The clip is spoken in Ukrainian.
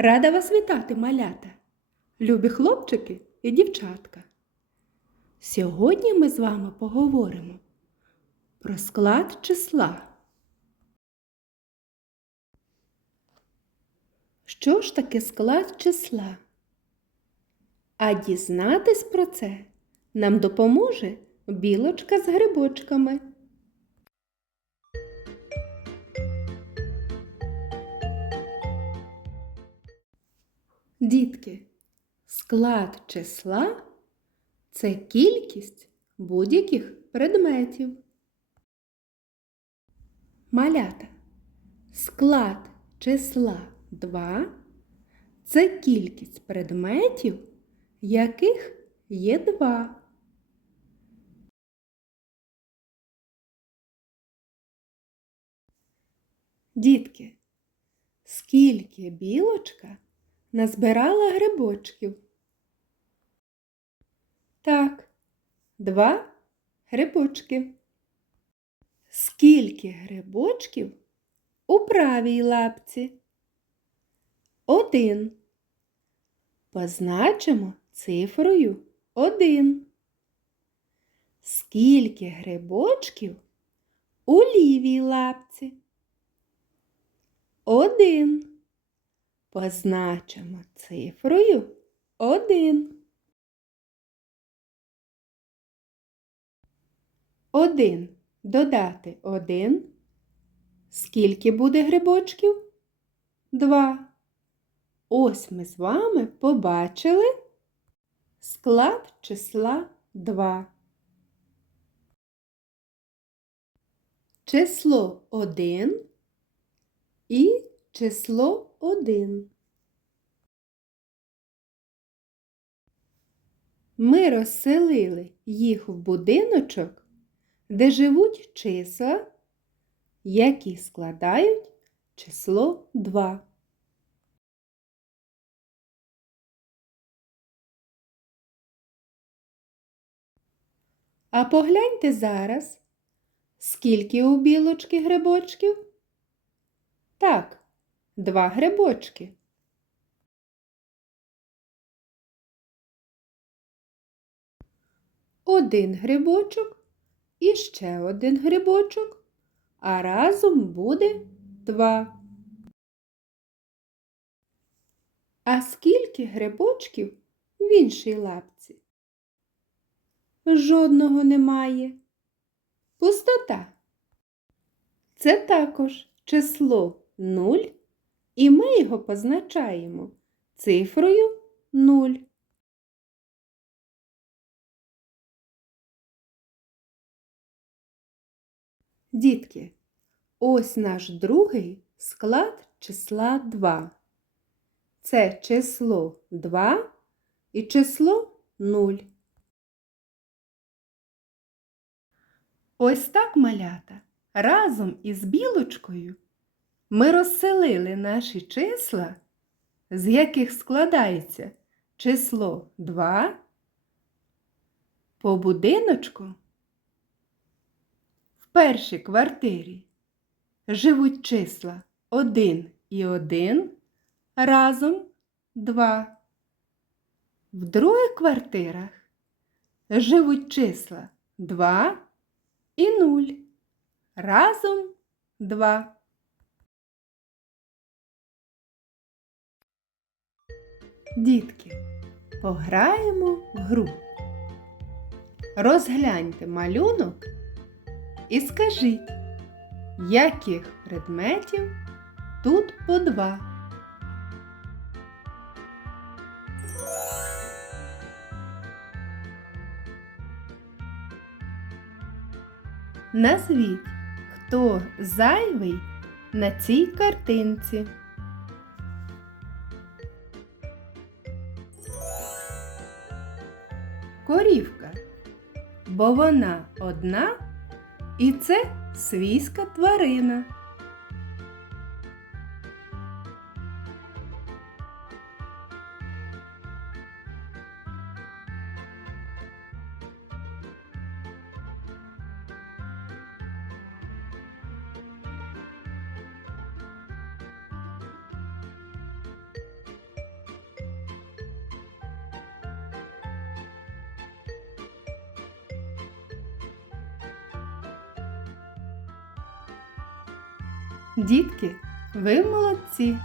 Рада вас вітати, малята, любі хлопчики і дівчатка. Сьогодні ми з вами поговоримо про склад числа. Що ж таке склад числа? А дізнатись про це нам допоможе білочка з грибочками. Дітки, склад числа це кількість будь-яких предметів. Малята. Склад числа 2 це кількість предметів, яких є два. Дітки, скільки білочка назбирала грибочків? Так, два грибочки. Скільки грибочків у правій лапці? Один. Позначимо цифрою один. Скільки грибочків у лівій лапці? Один. Позначимо цифрою один. Один додати один. Скільки буде грибочків? Два. Ось ми з вами побачили склад числа 2. Число 1 і число 1. Ми розселили їх в будиночок, де живуть числа, які складають число 2. А погляньте зараз, скільки у білочки грибочків? Так, два грибочки. Один грибочок і ще один грибочок, а разом буде два. А скільки грибочків в іншій лапці? Жодного немає. Пустота. Це також число 0, і ми його позначаємо цифрою 0. Дітки, ось наш другий склад числа 2. Це число 2 і число 0. Ось так малята разом із білочкою ми розселили наші числа, з яких складається число 2 по будиночку. В першій квартирі живуть числа 1 і 1 разом 2. В других квартирах живуть числа 2 і 0 разом 2. Дітки, пограємо в гру. Розгляньте малюнок і скажіть, яких предметів тут по два. Назвіть, хто зайвий на цій картинці. Корівка, бо вона одна і це свійська тварина. Дітки, ви молодці!